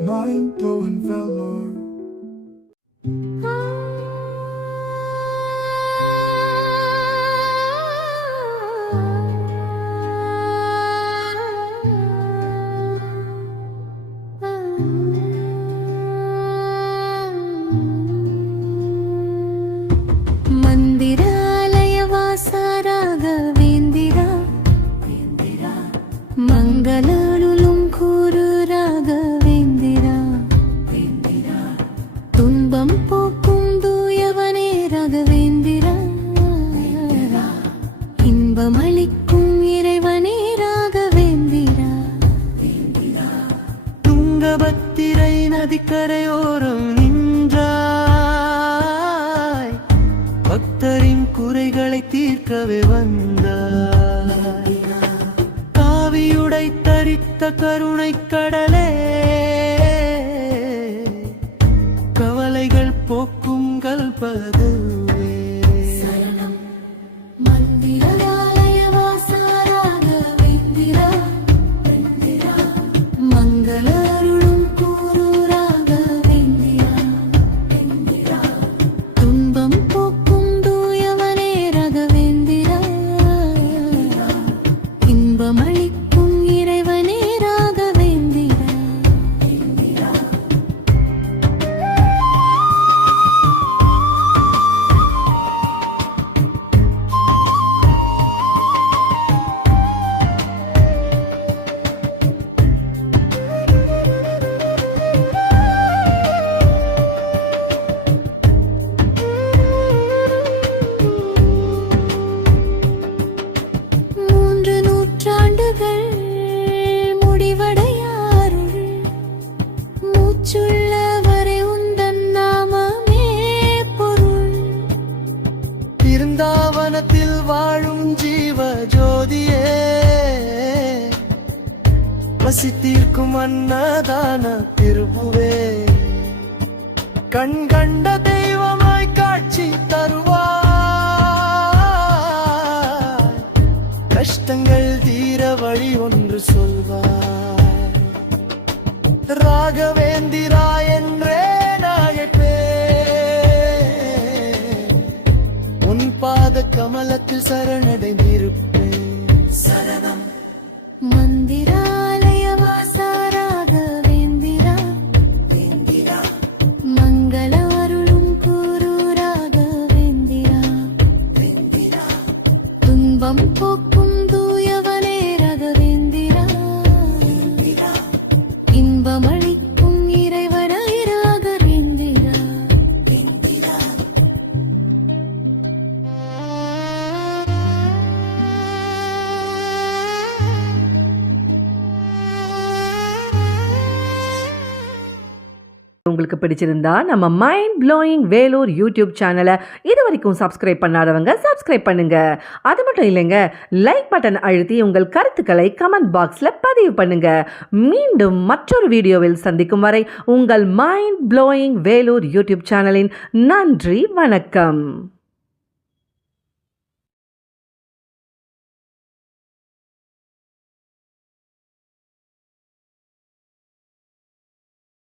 Mind-blowing velour. మందిరాలయవాసా రాఘవేందిరా మంగళలులుం కూరు Raghavendra துன்பம் போக்கும் தூயவனே ராகவேந்திரா இன்பம் அளிக்கும் இறைவனே ராகவேந்திரா துங்கபத்திரை நதிக்கரையோரம் நின்றாய் பக்தரின் குறைகளை தீர்க்கவே வந்தாய் காவியுடை தரித்த கருணை கடலே கவலைகள் போக்கும் கல்பதுவே மந்திராலயவாசா ராகவேந்திரா மங்களருளும் கூரு ராகவேந்திரா துன்பம் போக்கும் தூயவனே ராகவேந்திரா இன்பம் அளிக்கும் இறைவனே ராகவேந்திரா மூன்று நூற்றாண்டுகள் முடிவடையாருள் மூச்சுள்ள வரை உந்தன் நாமமே பொருள் பிருந்தாவனத்தில் வாழும் ஜீவ ஜோதியே வசித்தீர்க்கும் அன்னதான திருப்புவே கண் கண்ட தெய்வமாய் காட்சி தருவாய் கஷ்டங்கள் தீர வழி ஒன்று சொல்வாய் ராகவேந்திரா என்றே நாயப்பே உன் பாத கமலத்தில் சரணடைந்திருப்பேன் சரணம் மந்திராலயவாசா ராகவேந்திரா மங்கள அருளும் கூரு ராகவேந்திரா துன்பம் போக்கும் தூயவனே ராகவேந்திரா இன்பம் அளிக்கும் இறைவனை ராகவேந்திரா உங்களுக்கு பிடிச்சிருந்தா நம்ம மைண்ட் ப்ளோயிங் வேலூர் யூடியூப் சேனலை இது வரைக்கும் சப்ஸ்கிரைப் பண்ணாதவங்க சப்ஸ்கிரைப் பண்ணுங்க. அது மட்டும் இல்லைங்க, லைக் பட்டன் அழுத்தி உங்கள் கருத்துக்களை கமெண்ட் பாக்ஸில் பதிவு பண்ணுங்க. மீண்டும் மற்றொரு வீடியோவில் சந்திக்கும் வரை உங்கள் மைண்ட் ப்ளோயிங் வேலூர் யூடியூப் சேனலின் நன்றி, வணக்கம்.